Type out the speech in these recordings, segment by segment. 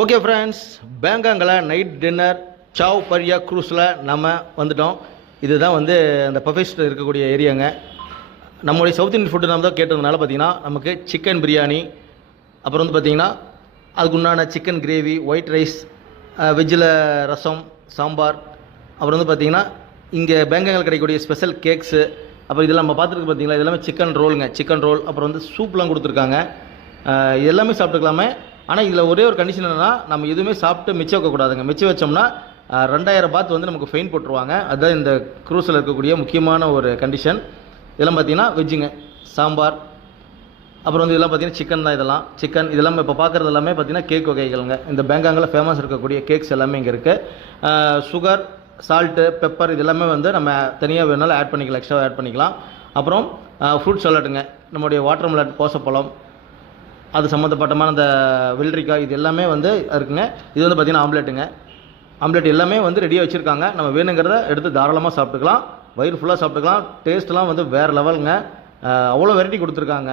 Okay friends, பேங்காங்கில் night dinner Chao Phraya க்ரூஸில் நம்ம வந்துட்டோம். இதுதான் வந்து அந்த பஃபேஸ்ட்டில் இருக்கக்கூடிய ஏரியாங்க. நம்மளுடைய சவுத் இந்தியன் ஃபுட்டு நம்ம தான் கேட்டதுனால பார்த்திங்கன்னா நமக்கு சிக்கன் பிரியாணி, அப்புறம் வந்து பார்த்திங்கன்னா அதுக்குண்டான சிக்கன் கிரேவி, ஒயிட் ரைஸ், வெஜ்ஜில் ரசம், சாம்பார், அப்புறம் வந்து பார்த்திங்கன்னா இங்கே பேங்காங்கில் கிடைக்கக்கூடிய ஸ்பெஷல் கேக்ஸு, அப்புறம் இதெல்லாம் நம்ம பார்த்துருக்கு பார்த்திங்களா, இதெல்லாமே சிக்கன் ரோலுங்க. சிக்கன் ரோல், அப்புறம் வந்து சூப்லாம் கொடுத்துருக்காங்க. இது எல்லாமே சாப்பிட்டுக்கலாமே. ஆனால் இதில் ஒரே ஒரு கண்டிஷன் என்னென்னா, நம்ம எதுவுமே சாப்பிட்டு மிச்சம் வைக்கக்கூடாதுங்க. மிச்சம் வச்சோம்னா 2000 பாத் வந்து நமக்கு ஃபைன் போட்டுருவாங்க. அதுதான் இந்த க்ரூஸில் இருக்கக்கூடிய முக்கியமான ஒரு கண்டிஷன். இதெல்லாம் பார்த்திங்கன்னா வெஜ்ஜுங்க, சாம்பார், அப்புறம் வந்து இதெல்லாம் பார்த்திங்கன்னா சிக்கன் தான். இதெல்லாம் சிக்கன், இதெல்லாம் இப்போ பார்க்குறது எல்லாமே பார்த்திங்கன்னா கேக் வகைகள்ங்க. இந்த பேங்காங்கில் ஃபேமஸ் இருக்கக்கூடிய கேக்ஸ் எல்லாமே இங்கே இருக்குது. சுகர், சால்ட்டு, பெப்பர் இது எல்லாமே வந்து நம்ம தனியாக வேணாலும் ஆட் பண்ணிக்கலாம், எக்ஸ்ட்ரா ஆட் பண்ணிக்கலாம். அப்புறம் ஃப்ரூட் சலாட்டுங்க, நம்முடைய வாட்டர் மெலன், கோசப்பழம், அது சம்மந்தப்பட்டமான அந்த வெள்ளரிக்காய், இது எல்லாமே வந்து இருக்குங்க. இது வந்து பார்த்திங்கன்னா ஆம்லேட்டுங்க. ஆம்லேட் எல்லாமே வந்து ரெடியாக வச்சுருக்காங்க. நம்ம வேணுங்கிறத எடுத்து தாராளமாக சாப்பிட்டுக்கலாம், வயிறு ஃபுல்லாக சாப்பிட்டுக்கலாம். டேஸ்ட்லாம் வந்து வேறு லெவலுங்க. அவ்வளோ வெரைட்டி கொடுத்துருக்காங்க.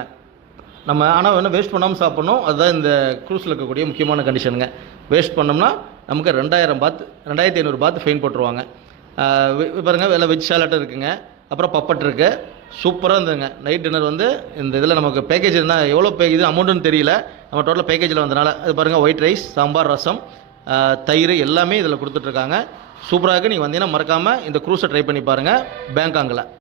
நம்ம ஆனால் வேணும் வேஸ்ட் பண்ணாமல் சாப்பிட்ணும். அதுதான் இந்த க்ரூஸில் இருக்கக்கூடிய முக்கியமான கண்டிஷனுங்க. வேஸ்ட் பண்ணோம்னா நமக்கு 2000 பாத், 2500 பாத் ஃபைன் போட்டுருவாங்க. பாருங்கள், எல்லாம் வெஜ் சாலட் இருக்குங்க, அப்புறம் பப்பட் இருக்குது. சூப்பராக இருந்ததுங்க. நைட் டின்னர் வந்து இந்த இதில் நமக்கு பேக்கேஜ் இருந்தால் எவ்வளோ இது அமௌண்ட்டுன்னு தெரியல. நம்ம டோட்டல் பேக்கேஜில் வந்தனால அது பாருங்கள், ஒயிட் ரைஸ், சாம்பார், ரசம், தயிர் எல்லாமே இதில் கொடுத்துட்ருக்காங்க. சூப்பராக இருக்குது. நீங்கள் வந்தீங்கன்னா மறக்காமல் இந்த க்ரூஸை ட்ரை பண்ணி பாருங்கள் பேங்காங்கில்.